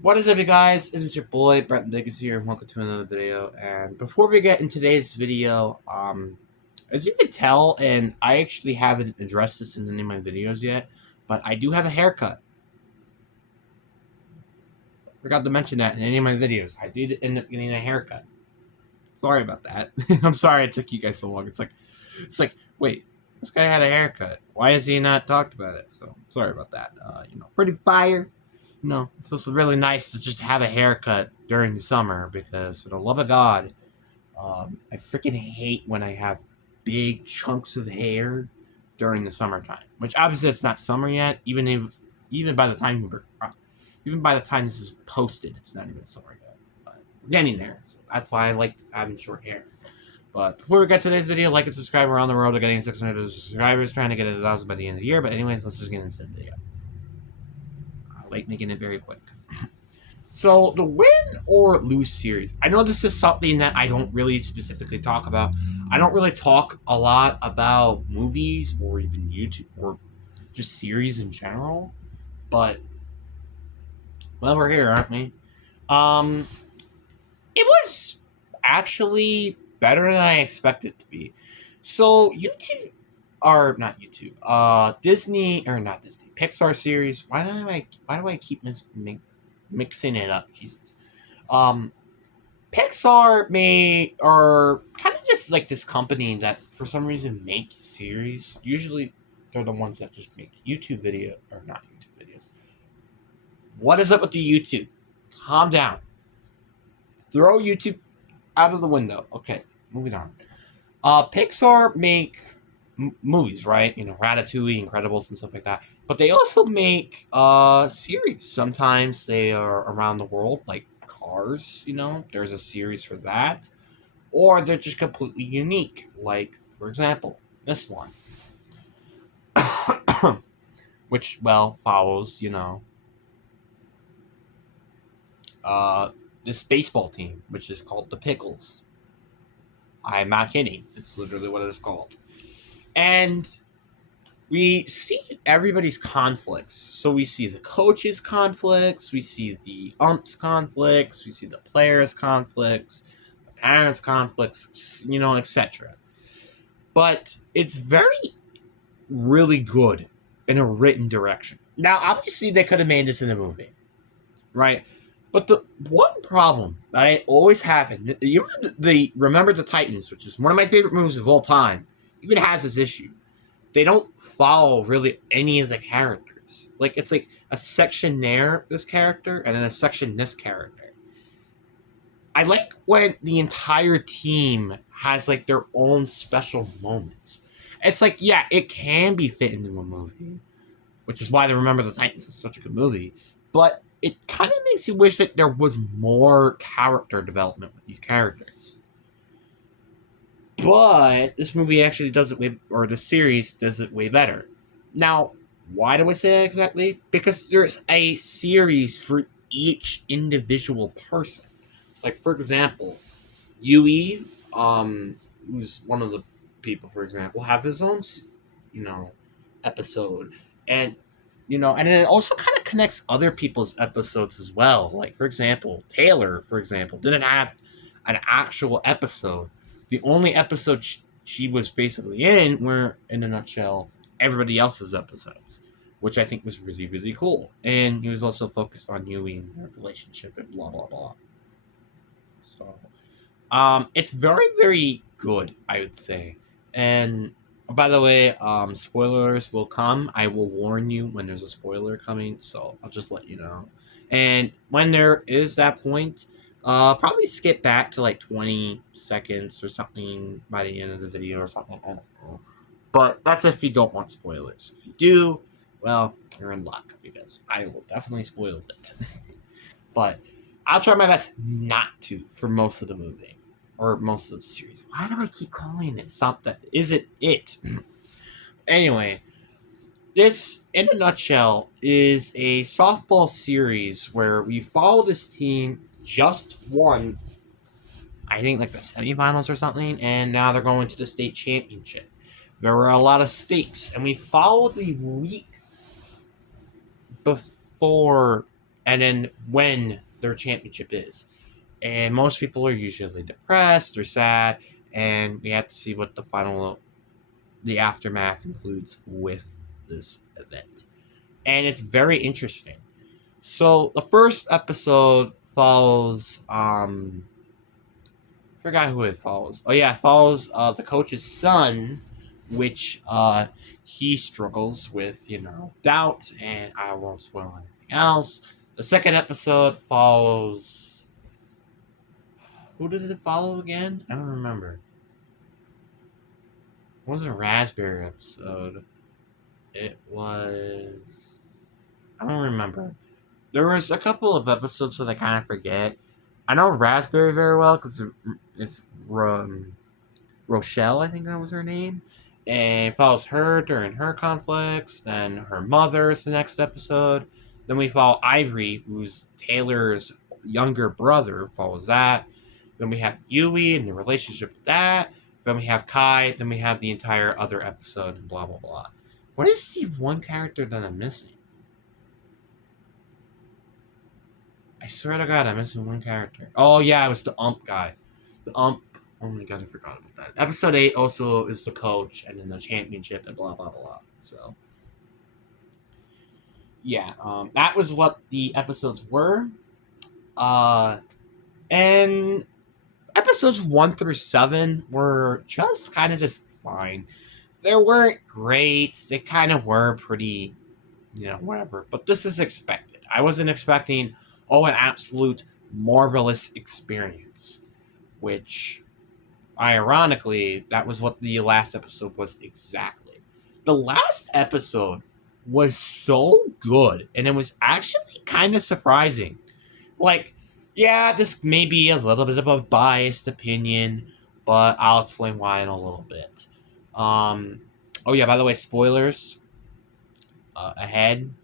What is up, you guys? It is your boy Brett Diggins here, and welcome to another video. And before we get in today's video, as you can tell, and I actually haven't addressed this in any of my videos yet, but I do have a haircut. Forgot to mention that in any of my videos. I did end up getting a haircut. Sorry about that. I'm sorry it took you guys so long. It's like, wait, this guy had a haircut. Why has he not talked about it? So sorry about that. Pretty fire. No, it's also really nice to just have a haircut during the summer because, for the love of God, I freaking hate when I have big chunks of hair during the summertime. Which obviously it's not summer yet. Even by the time even by the time this is posted, it's not even summer yet. But we're getting there, so that's why I like having short hair. But before we get to today's video, like and subscribe. We're on the road to getting 600 subscribers, trying to get 1,000 by the end of the year. But anyways, let's just get into the video. I like making it very quick. So, the win or lose series. I know this is something that I don't really specifically talk about. I don't really talk a lot about movies or even YouTube or just series in general. But, well, we're here, aren't we? It was actually better than I expected it to be. So, YouTube, or not YouTube, Disney, or not Disney, Pixar series. Why do I keep mixing it up? Jesus. Um, Pixar are kind of just like this company that for some reason make series. Usually, they're the ones that just make YouTube video or not YouTube videos. What is up with the YouTube? Calm down. Throw YouTube out of the window. Okay, moving on. Pixar make movies, right? Ratatouille, Incredibles, and stuff like that. But they also make series. Sometimes they are around the world, like Cars. There's a series for that, or they're just completely unique. Like, for example, this one, which follows uh, this baseball team, which is called the Pickles. I'm not kidding. It's literally what it is called. And we see everybody's conflicts. So we see the coaches' conflicts, we see the umps' conflicts, we see the players' conflicts, the parents' conflicts, etc. But it's really good in a written direction. Now, obviously, they could have made this in a movie, right? But the one problem that I always have, Remember the Titans, which is one of my favorite movies of all time, even has this issue. They don't follow really any of the characters. Like, it's like a section there, this character, and then a section this character. I like when the entire team has like their own special moments. It's like, yeah, it can be fit into a movie, which is why the Remember the Titans is such a good movie. But it kind of makes you wish that there was more character development with these characters. But this movie actually does it way, or the series does it way better. Now, why do I say that exactly? Because there's a series for each individual person. Like, for example, Yui, who's one of the people, for example, have his own, you know, episode, and and then it also kind of connects other people's episodes as well. Like, for example, Taylor, for example, didn't have an actual episode. The only episode she was basically in were, in a nutshell, everybody else's episodes, which I think was really, really cool. And he was also focused on Yui and their relationship and blah, blah, blah. So, it's very, very good, I would say. And by the way, spoilers will come. I will warn you when there's a spoiler coming, so I'll just let you know. And when there is that point, probably skip back to like 20 seconds or something by the end of the video or something. I don't know. But that's if you don't want spoilers. If you do, well, you're in luck because I will definitely spoil it. But I'll try my best not to for most of the movie or most of the series. Why do I keep calling it something? Is it? Anyway, this, in a nutshell, is a softball series where we follow this team just won, I think, like the semifinals or something, and now they're going to the state championship. There were a lot of stakes, and we follow the week before and then when their championship is. And most people are usually depressed or sad, and we have to see what the aftermath includes with this event. And it's very interesting. So the first episode follows forgot who it follows. Oh yeah, it follows the coach's son, which he struggles with, doubt, and I won't spoil anything else. The second episode follows, who does it follow again? I don't remember. It wasn't a raspberry episode. It was, I don't remember. There was a couple of episodes that I kind of forget. I know Raspberry very well because it's Rochelle, I think that was her name, and it follows her during her conflicts. Then her mother is the next episode. Then we follow Ivory, who's Taylor's younger brother. Follows that. Then we have Yui and the relationship with that. Then we have Kai. Then we have the entire other episode and blah blah blah. What is the one character that I'm missing? I swear to God, I'm missing one character. Oh yeah, it was the ump guy. The ump. Oh my God, I forgot about that. Episode 8 also is the coach, and then the championship, and blah blah blah. So yeah, that was what the episodes were. And episodes 1 through 7 were just kind of just fine. They weren't great. They kind of were pretty, whatever. But this is expected. I wasn't expecting, an absolute marvelous experience, which, ironically, that was what the last episode was exactly. The last episode was so good, and it was actually kind of surprising. Like, yeah, this may be a little bit of a biased opinion, but I'll explain why in a little bit. Oh yeah, by the way, spoilers ahead.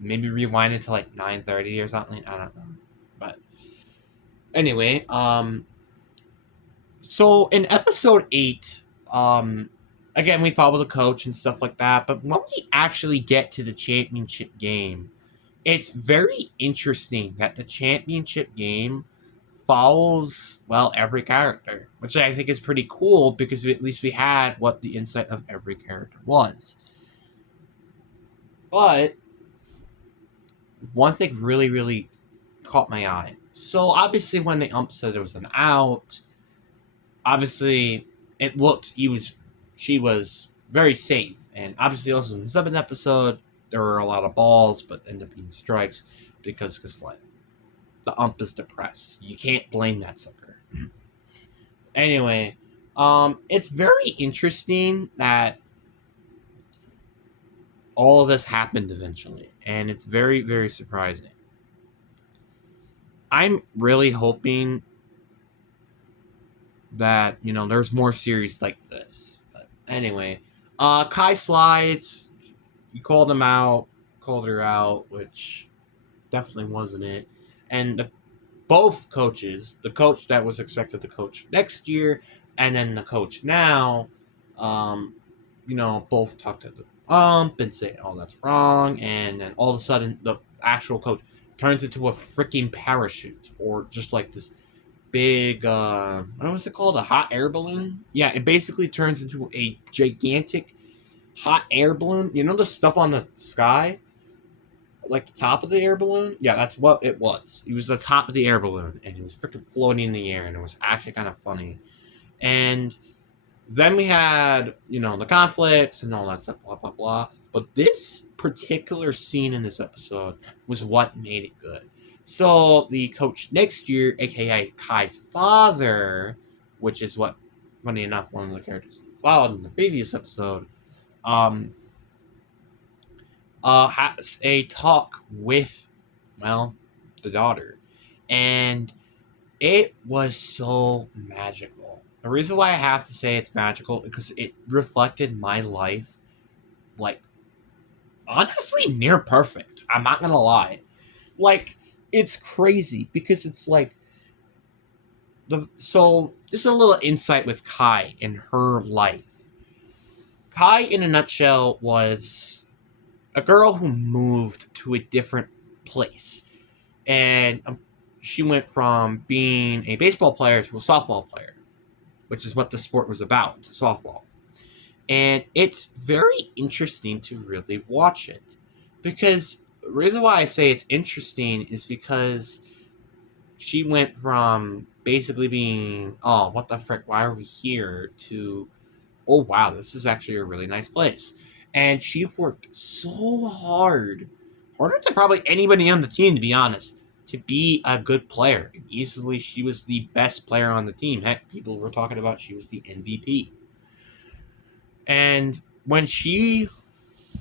Maybe rewind it to like 9:30 or something. I don't know, but anyway, so in episode 8, again we follow the coach and stuff like that. But when we actually get to the championship game, it's very interesting that the championship game follows every character, which I think is pretty cool because at least we had what the insight of every character was. But one thing really, really caught my eye. So obviously, when the ump said it was an out, obviously she was very safe, and obviously also in the 7th episode there were a lot of balls, but ended up being strikes because guess what? The ump is depressed. You can't blame that sucker. Anyway, it's very interesting that all of this happened eventually, and it's very, very surprising. I'm really hoping that, there's more series like this. But anyway, Kai slides. You called her out, which definitely wasn't it. And both coaches, the coach that was expected to coach next year, and then the coach now, both talked to the ump and say, "Oh, that's wrong," and then all of a sudden the actual coach turns into a freaking parachute, or just like this big what was it called, a hot air balloon. Yeah, it basically turns into a gigantic hot air balloon. The stuff on the sky, like the top of the air balloon. Yeah, that's what it was. It was the top of the air balloon, and it was freaking floating in the air, and it was actually kind of funny. And then we had, the conflicts and all that stuff, blah blah blah. But this particular scene in this episode was what made it good. So the coach next year, aka Kai's father, which is what, funny enough, one of the characters followed in the previous episode, has a talk with, the daughter, and it was so magical. The reason why I have to say it's magical is because it reflected my life, like, honestly, near perfect. I'm not gonna lie. Like, it's crazy because it's like so just a little insight with Kai in her life. Kai, in a nutshell, was a girl who moved to a different place. and she went from being a baseball player to a softball player, which is what the sport was about. It's softball. And it's very interesting to really watch it. Because the reason why I say it's interesting is because she went from basically being, oh, what the frick, why are we here, to, oh, wow, this is actually a really nice place. And she worked so hard, harder than probably anybody on the team, to be honest, to be a good player. And easily, she was the best player on the team. Heck, people were talking about she was the MVP. And when she,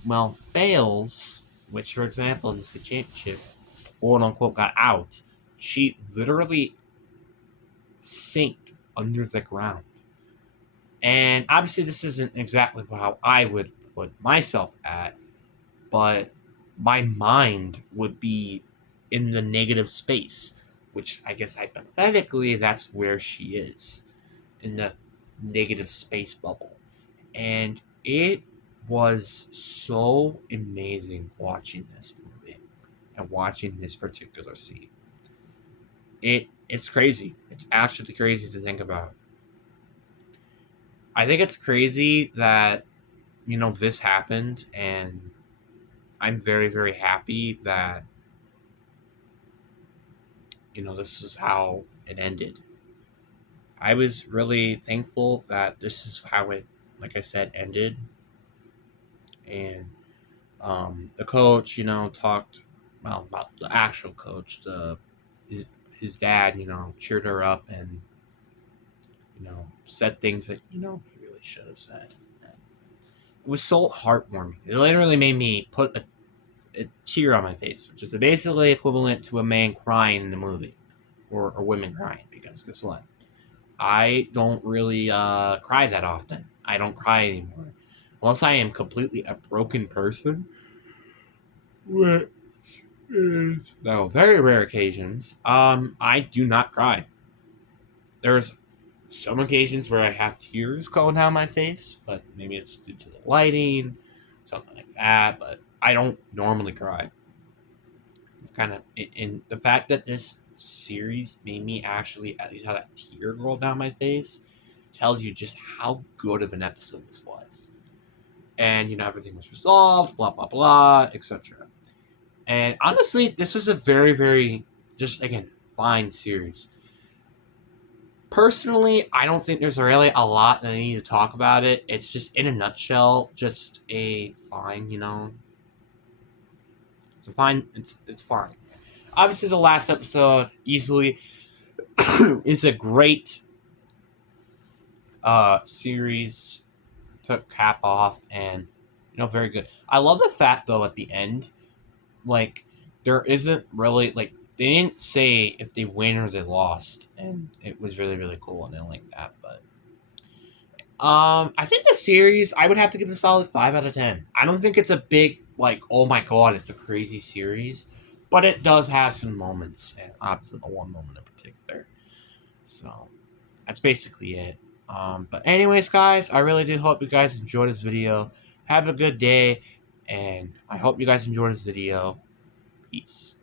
well, fails, which, for example, in the state championship, quote unquote, got out, she literally sank under the ground. And obviously, this isn't exactly how I would put myself at, but my mind would be in the negative space, which I guess hypothetically, that's where she is, in the negative space bubble. And it was so amazing watching this movie and watching this particular scene. It's crazy. It's absolutely crazy to think about. I think it's crazy that this happened, and I'm very very happy that this is how it ended. I was really thankful that this is how it, like I said, ended. And the coach, talked, well, about the actual coach. His, his dad, cheered her up and said things that he really should have said. It was so heartwarming. It literally made me put a tear on my face, which is basically equivalent to a man crying in the movie, or a women crying. Because guess what? I don't really cry that often. I don't cry anymore, unless I am completely a broken person. Which is now very rare occasions. I do not cry. There's some occasions where I have tears going down my face, but maybe it's due to the lighting, something like that. But I don't normally cry. It's kind of, in the fact that this series made me actually at least have that tear roll down my face tells you just how good of an episode this was. And everything was resolved, blah blah blah, etc. And honestly, this was a very very, just again, fine series. Personally, I don't think there's really a lot that I need to talk about it. It's just, in a nutshell, just a fine, it's a fine, it's fine. Obviously, the last episode easily is a great series to cap off, and very good. I love the fact though at the end, like, there isn't really, like, they didn't say if they win or they lost, and it was really really cool, and I like that. But I think the series, I would have to give it a solid 5 out of 10. I don't think it's a big, like, oh my god, it's a crazy series, but it does have some moments, and obviously the one moment in particular. So that's basically it. But anyways, guys, I really do hope you guys enjoyed this video. Have a good day, and I hope you guys enjoyed this video. Peace.